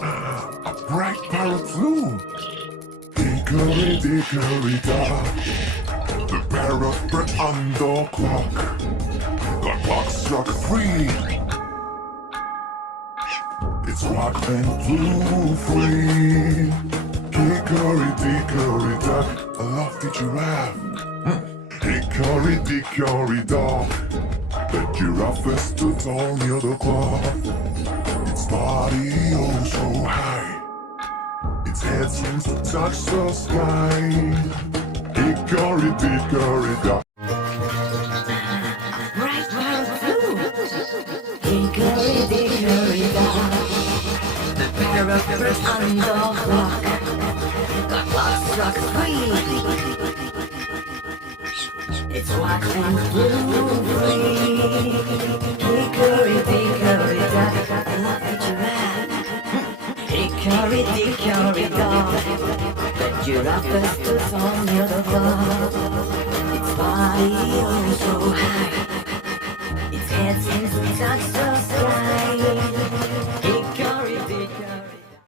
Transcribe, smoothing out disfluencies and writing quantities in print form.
A bright parrot flew. Hickory dickory dock. The parrot bird on the clock. The clock struck 3. Its rock and flew free. Hickory dickory dock, a lofty giraffe. Hickory dickory dock. The giraffe stood tall near the clock. Its body oh so high. Its head seems to touch the sky. Hickory dickory dock. Bright parrot flew. Hickory dickory dock. The parrot bird on the clock. The clock struck 3. Its rock and flew free. Hickory dickory dock, I love the giraffe. Hickory dickory dock. The giraffe stood tall near the clock. Its body oh so high. Its head seems to touch the